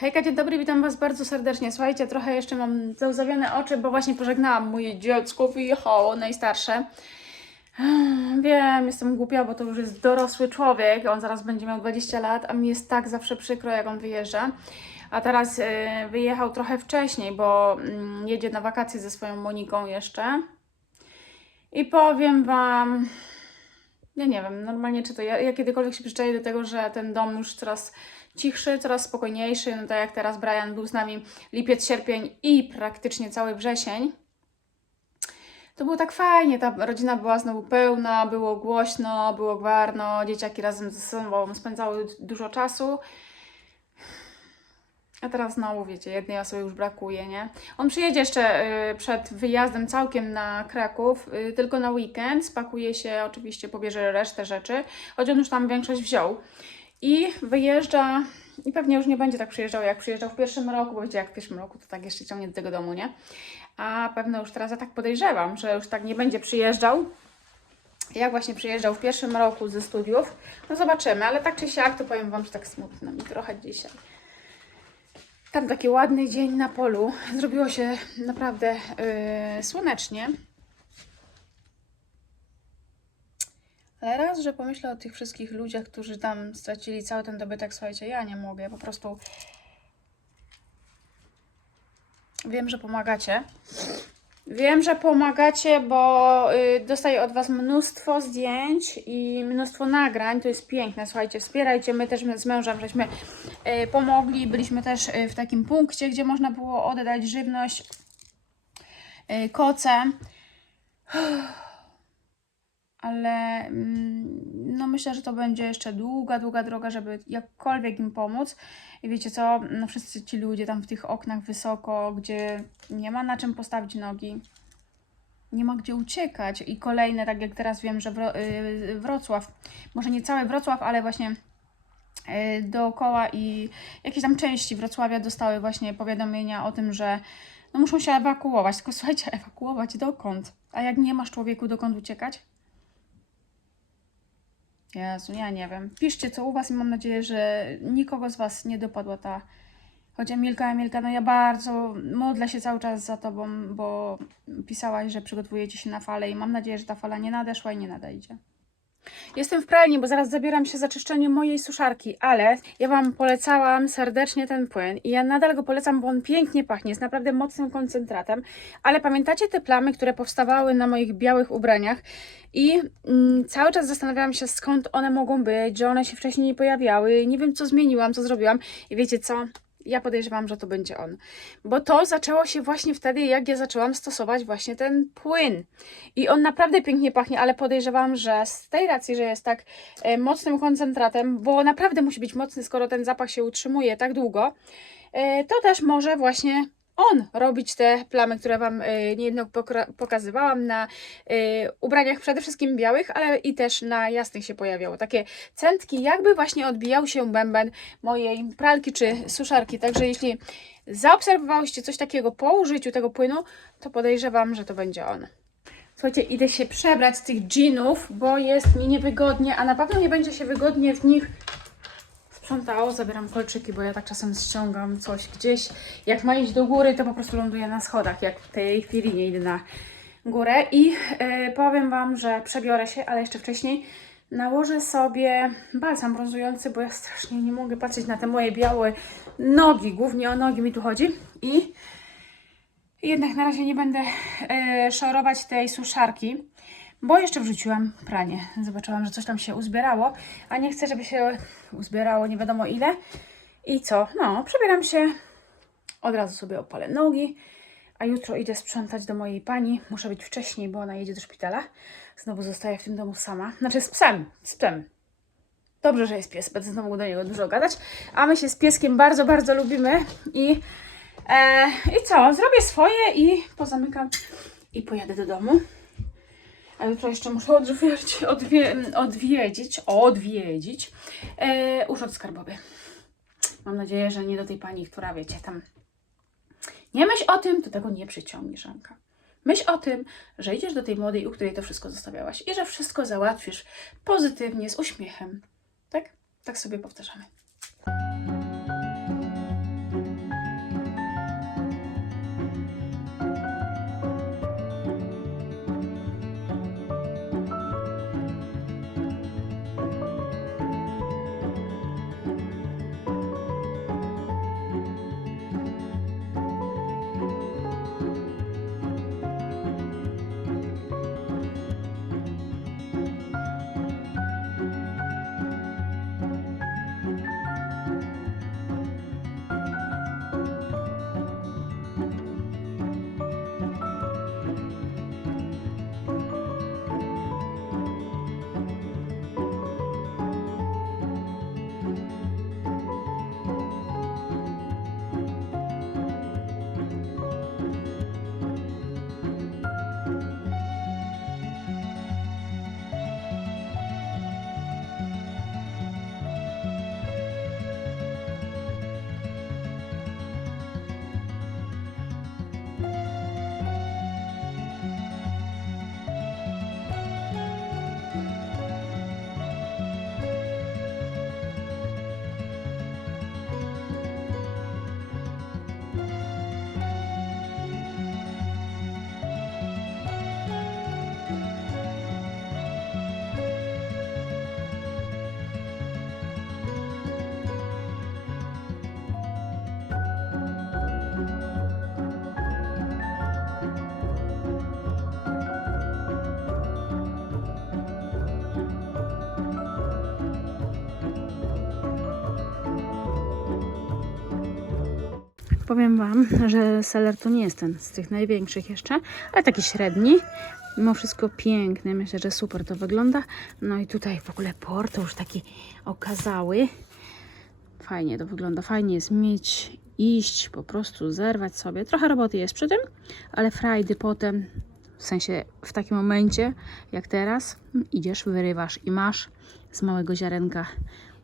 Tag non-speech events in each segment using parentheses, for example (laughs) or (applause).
Hejka, dzień dobry, witam Was bardzo serdecznie. Słuchajcie, trochę jeszcze mam załzawione oczy, bo właśnie pożegnałam moje dziecko, wyjechało, najstarsze. Wiem, jestem głupia, bo to już jest dorosły człowiek, on zaraz będzie miał 20 lat, a mi jest tak zawsze przykro, jak on wyjeżdża. A teraz y, wyjechał trochę wcześniej, bo mm, jedzie na wakacje ze swoją Moniką jeszcze. I powiem Wam, ja nie wiem, normalnie czy to ja, ja kiedykolwiek się przyczepię do tego, że ten dom już coraz cichszy, coraz spokojniejszy, no tak jak teraz Brian był z nami lipiec, sierpień i praktycznie cały wrzesień. To było tak fajnie, ta rodzina była znowu pełna, było głośno, było gwarno, dzieciaki razem ze sobą spędzały dużo czasu. A teraz znowu, wiecie, jednej osoby już brakuje, nie? On przyjedzie jeszcze y, przed wyjazdem całkiem na Kraków, y, tylko na weekend, spakuje się, oczywiście pobierze resztę rzeczy, choć on już tam większość wziął. I wyjeżdża, i pewnie już nie będzie tak przyjeżdżał, jak przyjeżdżał w pierwszym roku, bo wiecie, jak w pierwszym roku to tak jeszcze ciągnie do tego domu, nie? A pewno już teraz ja tak podejrzewam, że już tak nie będzie przyjeżdżał, jak właśnie przyjeżdżał w pierwszym roku ze studiów. No zobaczymy, ale tak czy siak to powiem Wam, że tak smutno mi trochę dzisiaj. Tam taki ładny dzień na polu. Zrobiło się naprawdę yy, słonecznie. Ale raz, że pomyślę o tych wszystkich ludziach, którzy tam stracili cały ten dobytek, słuchajcie, ja nie mogę, po prostu wiem, że pomagacie. Wiem, że pomagacie, bo y, dostaję od Was mnóstwo zdjęć i mnóstwo nagrań. To jest piękne. Słuchajcie, wspierajcie. My też z mężem żeśmy y, pomogli. Byliśmy też y, w takim punkcie, gdzie można było oddać żywność koce. Ale mm, no myślę, że to będzie jeszcze długa, długa droga, żeby jakkolwiek im pomóc. I wiecie co, no wszyscy ci ludzie tam w tych oknach wysoko, gdzie nie ma na czym postawić nogi, nie ma gdzie uciekać. I kolejne, tak jak teraz wiem, że y, Wrocław, może nie cały Wrocław, ale właśnie y, dookoła i jakieś tam części Wrocławia dostały właśnie powiadomienia o tym, że no muszą się ewakuować. Tylko słuchajcie, (laughs) ewakuować dokąd? A jak nie masz człowieku dokąd uciekać? Jezu, ja nie wiem. Piszcie co u Was i mam nadzieję, że nikogo z Was nie dopadła ta... Choć Emilka, Emilka, no ja bardzo modlę się cały czas za Tobą, bo pisałaś, że przygotowujecie się na falę i mam nadzieję, że ta fala nie nadeszła i nie nadejdzie. Jestem w pralni, bo zaraz zabieram się za czyszczenie mojej suszarki, ale ja Wam polecałam serdecznie ten płyn i ja nadal go polecam, bo on pięknie pachnie, jest naprawdę mocnym koncentratem, ale pamiętacie te plamy, które powstawały na moich białych ubraniach? I mm, cały czas zastanawiałam się skąd one mogą być, że one się wcześniej nie pojawiały, nie wiem co zmieniłam, co zrobiłam. I wiecie co? Ja podejrzewam, że to będzie on. Bo to zaczęło się właśnie wtedy, jak ja zaczęłam stosować właśnie ten płyn. I on naprawdę pięknie pachnie, ale podejrzewam, że z tej racji, że jest tak e, mocnym koncentratem, bo naprawdę musi być mocny, skoro ten zapach się utrzymuje tak długo, e, to też może właśnie on robić te plamy, które Wam e, niejedno pokazywałam na e, ubraniach przede wszystkim białych, ale i też na jasnych się pojawiało. Takie centki, jakby właśnie odbijał się bęben mojej pralki czy suszarki. Także jeśli zaobserwowałyście coś takiego po użyciu tego płynu, to podejrzewam, że to będzie on. Słuchajcie, idę się przebrać z tych jeanów, bo jest mi niewygodnie, a na pewno nie będzie się wygodnie w nich Zabieram kolczyki, bo ja tak czasem ściągam coś gdzieś. Jak ma iść do góry, to po prostu ląduję na schodach, jak w tej chwili nie idę na górę. I e, powiem Wam, że przebiorę się, ale jeszcze wcześniej nałożę sobie balsam brązujący, bo ja strasznie nie mogę patrzeć na te moje białe nogi. Głównie o nogi mi tu chodzi. I jednak na razie nie będę e, szorować tej suszarki, bo jeszcze wrzuciłam pranie. Zobaczyłam, że coś tam się uzbierało, a nie chcę, żeby się uzbierało nie wiadomo ile. I co? No, przebieram się, od razu sobie opalę nogi, a jutro idę sprzątać do mojej pani. Muszę być wcześniej, bo ona jedzie do szpitala. Znowu zostaję w tym domu sama. Znaczy z psem, z psem. Dobrze, że jest pies, będę znowu do niego dużo gadać. A my się z pieskiem bardzo, bardzo lubimy i E, I co? Zrobię swoje i pozamykam i pojadę do domu. A jutro jeszcze muszę odwiedzić, odwie, odwiedzić, odwiedzić e, urząd skarbowy. Mam nadzieję, że nie do tej pani, która wiecie, tam nie myśl o tym, to tego nie przyciągniesz, Anka. Myśl o tym, że idziesz do tej młodej, u której to wszystko zostawiałaś i że wszystko załatwisz pozytywnie, z uśmiechem. Tak? Tak sobie powtarzamy. Powiem Wam, że seller to nie jest ten z tych największych jeszcze, ale taki średni. Mimo wszystko piękny, myślę, że super to wygląda. No i tutaj w ogóle port już taki okazały. Fajnie to wygląda, fajnie jest mieć, iść, po prostu zerwać sobie. Trochę roboty jest przy tym, ale frajdy potem, w sensie w takim momencie, jak teraz, idziesz, wyrywasz i masz z małego ziarenka.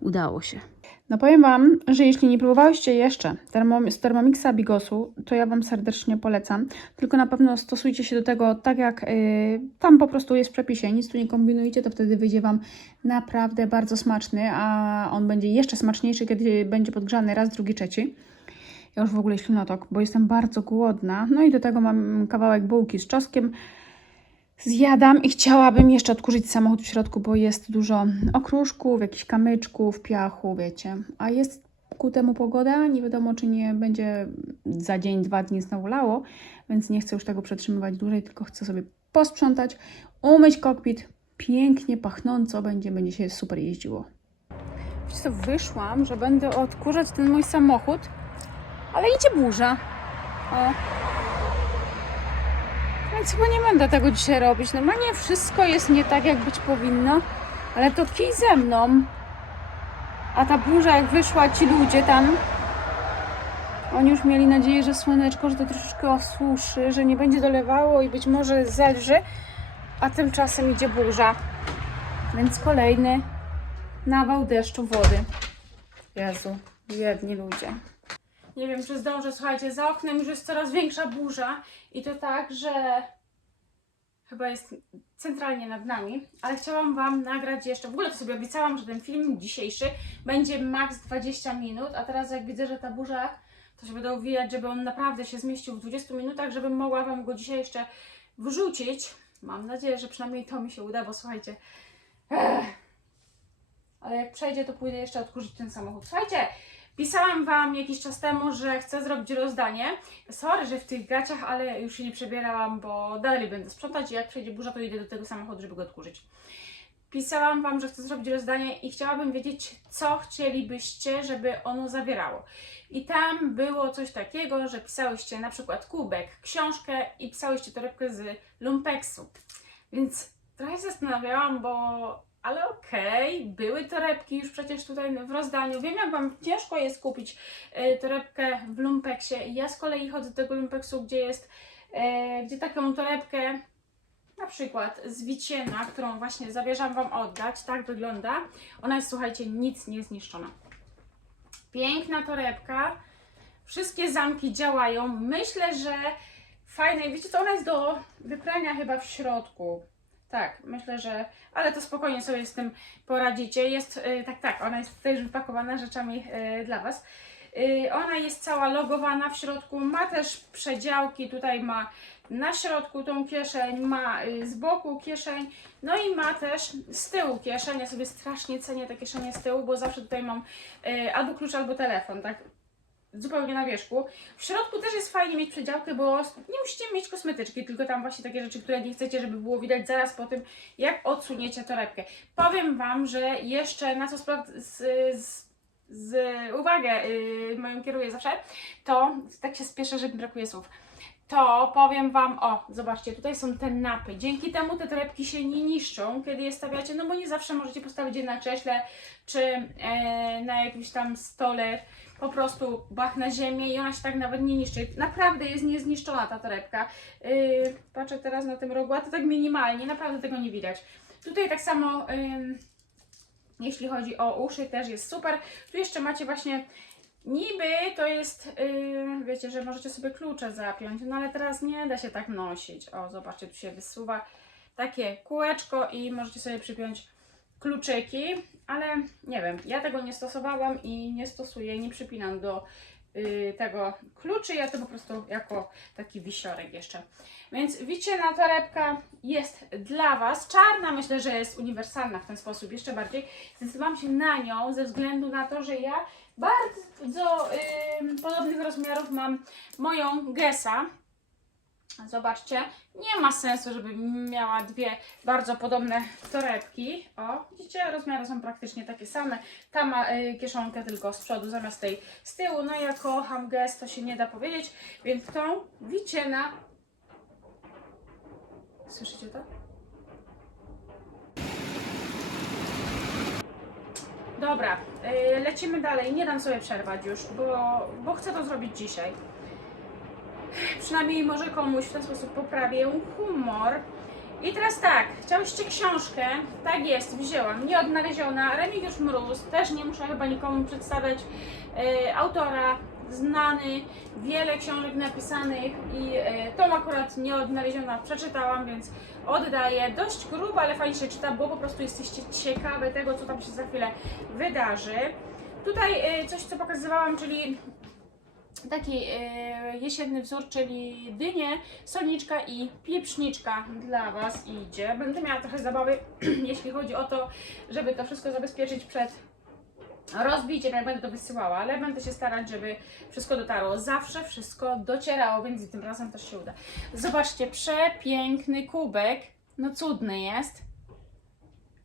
Udało się. No powiem Wam, że jeśli nie próbowałyście jeszcze termo, z Thermomixa Bigosu, to ja Wam serdecznie polecam. Tylko na pewno stosujcie się do tego tak, jak yy, tam po prostu jest w przepisie. Nic tu nie kombinujcie, to wtedy wyjdzie Wam naprawdę bardzo smaczny, a on będzie jeszcze smaczniejszy, kiedy będzie podgrzany raz, drugi, trzeci. Ja już w ogóle ślinotok, bo jestem bardzo głodna. No i do tego mam kawałek bułki z czosnkiem. Zjadam i chciałabym jeszcze odkurzyć samochód w środku, bo jest dużo okruszków, jakichś kamyczków, piachu, wiecie. A jest ku temu pogoda, nie wiadomo czy nie będzie za dzień, dwa dni znowu lało, więc nie chcę już tego przetrzymywać dłużej, tylko chcę sobie posprzątać, umyć kokpit, pięknie pachnąco będzie, będzie się super jeździło. Wiecie co, wyszłam, że będę odkurzać ten mój samochód, ale idzie burza. O, więc chyba nie będę tego dzisiaj robić. Normalnie wszystko jest nie tak, jak być powinno, ale to kij ze mną. A ta burza, jak wyszła, ci ludzie tam, oni już mieli nadzieję, że słoneczko, że to troszeczkę osuszy, że nie będzie dolewało i być może zelży, a tymczasem idzie burza. Więc kolejny nawał deszczu wody. Jezu, biedni ludzie. Nie wiem, czy zdążę, słuchajcie, za oknem już jest coraz większa burza i to tak, że chyba jest centralnie nad nami, ale chciałam Wam nagrać jeszcze, w ogóle to sobie obiecałam, że ten film dzisiejszy będzie maks 20 minut, a teraz jak widzę, że ta burza, to się będę uwijać, żeby on naprawdę się zmieścił w 20 minutach, żebym mogła Wam go dzisiaj jeszcze wrzucić. Mam nadzieję, że przynajmniej to mi się uda, bo słuchajcie, ech, ale jak przejdzie, to pójdę jeszcze odkurzyć ten samochód. Słuchajcie, Pisałam Wam jakiś czas temu, że chcę zrobić rozdanie. Sorry, że w tych gaciach, ale już się nie przebierałam, bo dalej będę sprzątać i jak przejdzie burza, to idę do tego samochodu, żeby go odkurzyć. Pisałam Wam, że chcę zrobić rozdanie i chciałabym wiedzieć, co chcielibyście, żeby ono zawierało. I tam było coś takiego, że pisałyście na przykład kubek, książkę i pisałyście torebkę z lumpeksu. Więc trochę się zastanawiałam, bo ale okej, były torebki już przecież tutaj w rozdaniu. Wiem, jak Wam ciężko jest kupić e, torebkę w lumpeksie. Ja z kolei chodzę do tego lumpeksu, gdzie jest, e, gdzie taką torebkę na przykład z Wiciena, którą właśnie zamierzam Wam oddać, tak wygląda. Ona jest, słuchajcie, nic nie zniszczona. Piękna torebka. Wszystkie zamki działają. Myślę, że fajne. Wiecie, to ona jest do wyprania chyba w środku. Tak, myślę, że. Ale to spokojnie sobie z tym poradzicie. Jest, y, tak, tak, ona jest też wypakowana rzeczami y, dla Was. Y, ona jest cała logowana w środku, ma też przedziałki, tutaj ma na środku tą kieszeń, ma y, z boku kieszeń, no i ma też z tyłu kieszeń. Ja sobie strasznie cenię te kieszenie z tyłu, bo zawsze tutaj mam y, albo klucz, albo telefon, tak zupełnie na wierzchu. W środku też jest fajnie mieć przedziałkę, bo nie musicie mieć kosmetyczki, tylko tam właśnie takie rzeczy, które nie chcecie, żeby było widać zaraz po tym, jak odsuniecie torebkę. Powiem Wam, że jeszcze na co spra- z, uwagę yy, moją kieruję zawsze, to tak się spieszę, że mi brakuje słów. To powiem Wam, o, zobaczcie, tutaj są te napy. Dzięki temu te torebki się nie niszczą, kiedy je stawiacie, no bo nie zawsze możecie postawić je na krześle, czy e, na jakimś tam stole, po prostu bach na ziemię i ona się tak nawet nie niszczy. Naprawdę jest niezniszczona ta torebka. Yy, patrzę teraz na tym rogu, a to tak minimalnie, naprawdę tego nie widać. Tutaj tak samo, ym, jeśli chodzi o uszy, też jest super. Tu jeszcze macie właśnie, niby to jest, yy, wiecie, że możecie sobie klucze zapiąć, no ale teraz nie da się tak nosić. O, zobaczcie, tu się wysuwa takie kółeczko i możecie sobie przypiąć kluczyki, ale nie wiem, ja tego nie stosowałam i nie stosuję, nie przypinam do y, tego kluczy, ja to po prostu jako taki wisiorek jeszcze. Więc wiciena torebka jest dla Was. Czarna myślę, że jest uniwersalna w ten sposób, jeszcze bardziej. Zdecydowałam się na nią ze względu na to, że ja bardzo y, podobnych rozmiarów mam moją Gesa. Zobaczcie, nie ma sensu, żeby miała dwie bardzo podobne torebki. O, widzicie, rozmiary są praktycznie takie same. Ta ma y, kieszonkę tylko z przodu zamiast tej z tyłu. No ja kocham gest, to się nie da powiedzieć, więc tą wicie na... Słyszycie to? Dobra, y, lecimy dalej. Nie dam sobie przerwać już, bo, bo chcę to zrobić dzisiaj. Przynajmniej może komuś w ten sposób poprawię humor. I teraz tak, chciałyście książkę? Tak jest, wzięłam. Nieodnaleziona, Remigiusz Mróz. Też nie muszę chyba nikomu przedstawiać e, autora, znany, wiele książek napisanych i e, tą akurat nieodnaleziona przeczytałam, więc oddaję. Dość gruba, ale fajnie się czyta, bo po prostu jesteście ciekawe tego, co tam się za chwilę wydarzy. Tutaj e, coś, co pokazywałam, czyli taki e, jesienny wzór, czyli dynie, solniczka i pieprzniczka dla Was idzie. Będę miała trochę zabawy, (clears throat) jeśli chodzi o to, żeby to wszystko zabezpieczyć przed rozbiciem, jak będę to wysyłała, ale będę się starać, żeby wszystko dotarło. Zawsze wszystko docierało, więc tym razem też się uda. Zobaczcie, przepiękny kubek. No cudny jest.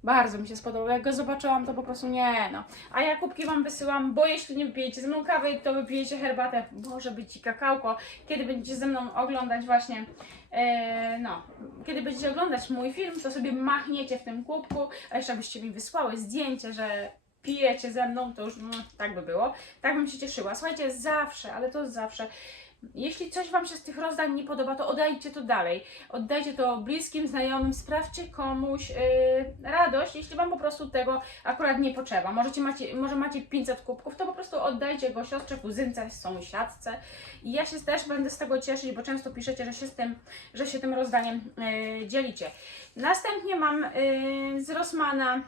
Bardzo mi się spodobał. Jak go zobaczyłam, to po prostu nie no. A ja kubki Wam wysyłam, bo jeśli nie wypijecie ze mną kawy, to wypijecie herbatę. Może być i kakałko. Kiedy będziecie ze mną oglądać właśnie, e, no, kiedy będziecie oglądać mój film, to sobie machniecie w tym kubku, a jeszcze byście mi wysłały zdjęcie, że pijecie ze mną, to już mm, tak by było. Tak bym się cieszyła. Słuchajcie, zawsze, ale to zawsze. Jeśli coś Wam się z tych rozdań nie podoba, to oddajcie to dalej. Oddajcie to bliskim, znajomym, sprawdźcie komuś yy, radość, jeśli Wam po prostu tego akurat nie potrzeba. Możecie macie, może macie 500 kubków, to po prostu oddajcie go siostrze, kuzynce, sąsiadce. I ja się też będę z tego cieszyć, bo często piszecie, że się, z tym, że się tym rozdaniem yy, dzielicie. Następnie mam yy, z Rossmana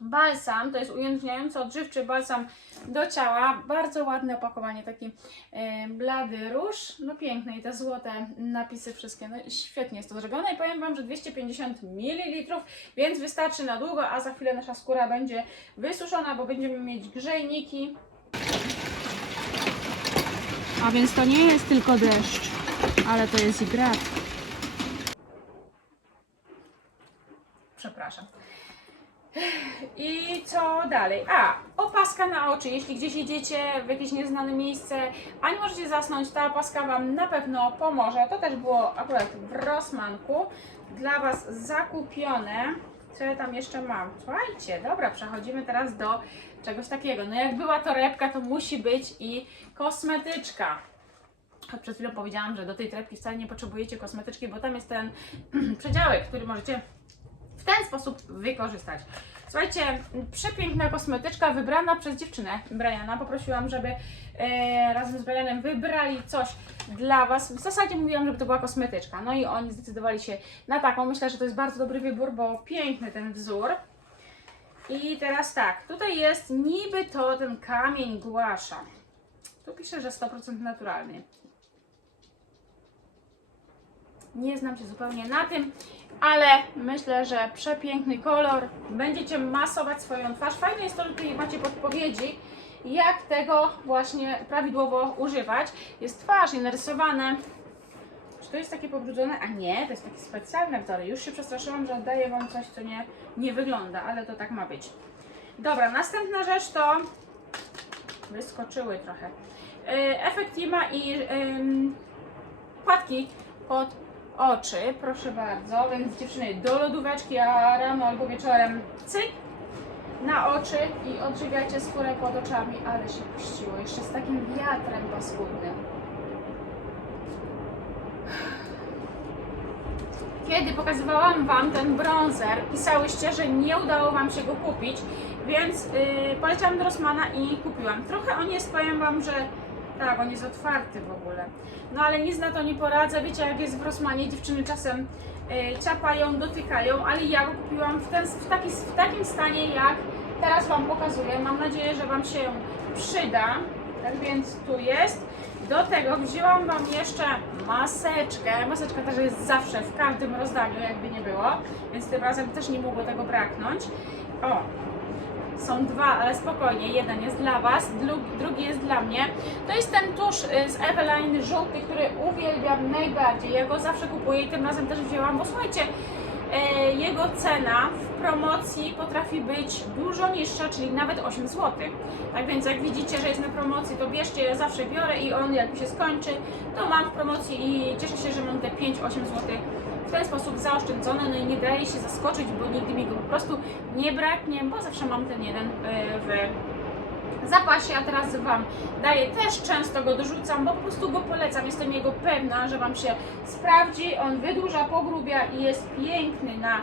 balsam, to jest ujędrniający odżywczy balsam do ciała, bardzo ładne opakowanie, taki e, blady róż, no piękne i te złote napisy wszystkie, no świetnie jest to zrobione i powiem Wam, że 250 ml, więc wystarczy na długo, a za chwilę nasza skóra będzie wysuszona, bo będziemy mieć grzejniki. A więc to nie jest tylko deszcz, ale to jest i grad. Przepraszam. I co dalej? A, opaska na oczy. Jeśli gdzieś idziecie w jakieś nieznane miejsce, a nie możecie zasnąć, ta opaska Wam na pewno pomoże. To też było akurat w Rossmanku dla Was zakupione. Co ja tam jeszcze mam? Słuchajcie, dobra, przechodzimy teraz do czegoś takiego. No jak była torebka, to musi być i kosmetyczka. Przed chwilą powiedziałam, że do tej torebki wcale nie potrzebujecie kosmetyczki, bo tam jest ten (clears throat) przedziałek, który możecie w ten sposób wykorzystać. Słuchajcie, przepiękna kosmetyczka wybrana przez dziewczynę Briana. Poprosiłam, żeby e, razem z Brianem wybrali coś dla Was. W zasadzie mówiłam, żeby to była kosmetyczka. No i oni zdecydowali się na taką. Myślę, że to jest bardzo dobry wybór, bo piękny ten wzór. I teraz tak, tutaj jest niby to ten kamień głasza. Tu pisze, że 100% naturalny. Nie znam się zupełnie na tym, ale myślę, że przepiękny kolor. Będziecie masować swoją twarz. Fajne jest to, że tutaj macie podpowiedzi, jak tego właśnie prawidłowo używać. Jest twarz i narysowane. Czy to jest takie pobrudzone? A nie, to jest takie specjalne wzory. Już się przestraszyłam, że oddaję Wam coś, co nie, nie wygląda, ale to tak ma być. Dobra, następna rzecz to... Wyskoczyły trochę. Yy, Efektima i ym, płatki pod oczy, proszę bardzo, więc dziewczyny do lodóweczki, a rano albo wieczorem cyk na oczy i odżywiacie skórę pod oczami, ale się puściło, jeszcze z takim wiatrem paskudnym. Kiedy pokazywałam Wam ten bronzer, pisałyście, że nie udało Wam się go kupić, więc yy, poleciałam do Rossmana i kupiłam. Trochę on jest, powiem Wam, że tak, on jest otwarty w ogóle. No ale nic na to nie poradzę. Wiecie, jak jest w Rossmanie, dziewczyny czasem y, ciapają, dotykają, ale ja go kupiłam w, ten, w, taki, w takim stanie, jak teraz Wam pokazuję. Mam nadzieję, że Wam się przyda. Tak więc tu jest. Do tego wzięłam Wam jeszcze maseczkę. Maseczka też jest zawsze w każdym rozdaniu, jakby nie było, więc tym razem też nie mogło tego braknąć. O, są dwa, ale spokojnie, jeden jest dla Was, dru- drugi jest dla mnie. To jest ten tusz y, z Eveline żółty, który uwielbiam najbardziej. Ja go zawsze kupuję i tym razem też wzięłam, bo słuchajcie, e, jego cena w promocji potrafi być dużo niższa, czyli nawet 8 zł. Tak więc jak widzicie, że jest na promocji, to bierzcie, ja zawsze biorę i on jak mi się skończy, to mam w promocji i cieszę się, że mam te 5-8 zł w ten sposób zaoszczędzone, no i nie daje się zaskoczyć, bo nigdy mi go po prostu nie braknie, bo zawsze mam ten jeden e, w zapasie, a teraz Wam daję. Też często go dorzucam, bo po prostu go polecam, jestem jego pewna, że Wam się sprawdzi, on wydłuża, pogrubia i jest piękny na e,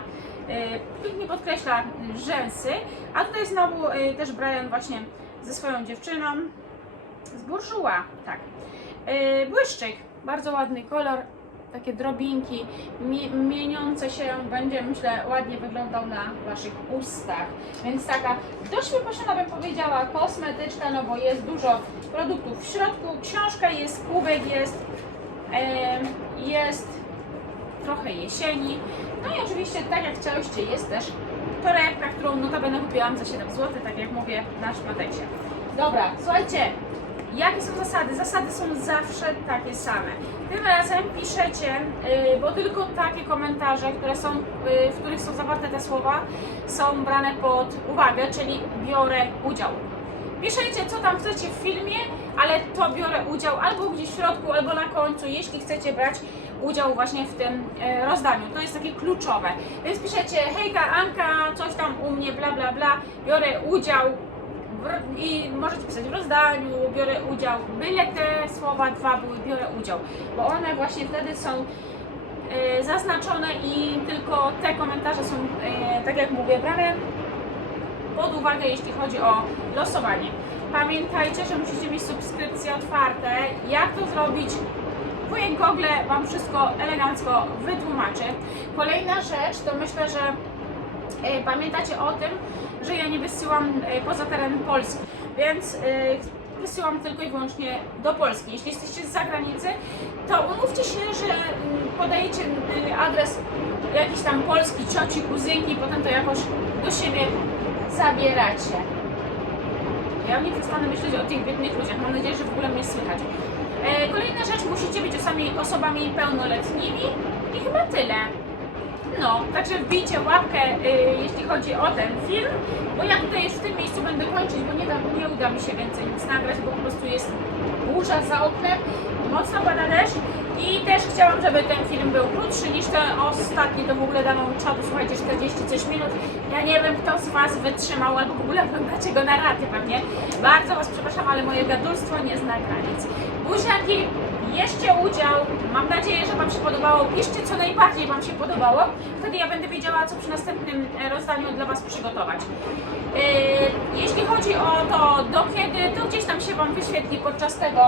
pięknie podkreśla rzęsy, a tutaj znowu e, też Brian właśnie ze swoją dziewczyną z Bourjois, tak. Błyszczyk, bardzo ładny kolor, takie drobinki mi- mieniące się, będzie myślę ładnie wyglądał na Waszych ustach. Więc taka dość wypasiona bym powiedziała, kosmetyczka, no bo jest dużo produktów w środku, książka jest, kubek jest, jest trochę jesieni. No i oczywiście, tak jak chciałyście, jest też torebka, którą notabene kupiłam za 7 zł, tak jak mówię, na szmatecie. Dobra, słuchajcie, jakie są zasady? Zasady są zawsze takie same. Tym razem piszecie, y, bo tylko takie komentarze, które są, y, w których są zawarte te słowa, są brane pod uwagę, czyli biorę udział. Piszecie, co tam chcecie w filmie, ale to biorę udział albo gdzieś w środku, albo na końcu, jeśli chcecie brać udział właśnie w tym e, rozdaniu. To jest takie kluczowe. Więc piszecie, hejka, Anka, coś tam u mnie, bla, bla, bla, biorę udział i możecie pisać w rozdaniu, biorę udział, byle te słowa dwa były, biorę udział, bo one właśnie wtedy są e, zaznaczone i tylko te komentarze są, e, tak jak mówię, brane pod uwagę, jeśli chodzi o losowanie. Pamiętajcie, że musicie mieć subskrypcje otwarte. Jak to zrobić? Wujek Google Wam wszystko elegancko wytłumaczy. Kolejna rzecz to myślę, że e, pamiętacie o tym, że ja nie wysyłam e, poza teren Polski, więc e, wysyłam tylko i wyłącznie do Polski. Jeśli jesteście z zagranicy, to umówcie się, że mm, podajecie y, adres jakiś tam polski, cioci, kuzynki, potem to jakoś do siebie zabieracie. Ja nie przestanę myśleć o tych biednych ludziach. Mam nadzieję, że w ogóle mnie słychać. E, kolejna rzecz, musicie być osobami pełnoletnimi i chyba tyle. No, także wbijcie łapkę, y, jeśli chodzi o ten film, bo ja tutaj w tym miejscu będę kończyć, bo nie, da, nie uda mi się więcej nic nagrać, bo po prostu jest burza za oknem, mocno pada deszcz i też chciałam, żeby ten film był krótszy niż ten ostatni, to w ogóle dawał czadu, słuchajcie, 40 coś minut. Ja nie wiem, kto z Was wytrzymał, albo w ogóle oglądacie go na raty pewnie. Bardzo Was przepraszam, ale moje gadulstwo nie zna granic. Buziaki, Bierzcie udział. Mam nadzieję, Wam się podobało. Piszcie, co najbardziej Wam się podobało. Wtedy ja będę wiedziała, co przy następnym e, rozdaniu dla Was przygotować. Yy, Jeśli chodzi o to, do kiedy, to gdzieś tam się Wam wyświetli podczas tego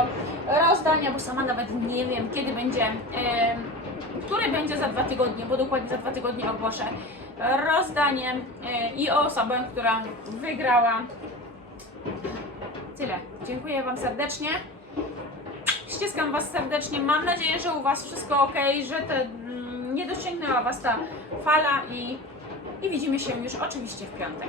rozdania, bo sama nawet nie wiem, kiedy będzie, yy, który będzie za dwa tygodnie, bo dokładnie za dwa tygodnie ogłoszę rozdanie i osobę, która wygrała. Tyle. Dziękuję Wam serdecznie. Ściskam Was serdecznie. Mam nadzieję, że u Was wszystko ok, że te, mm, nie dosięgnęła Was ta fala i, i widzimy się już oczywiście w piątek.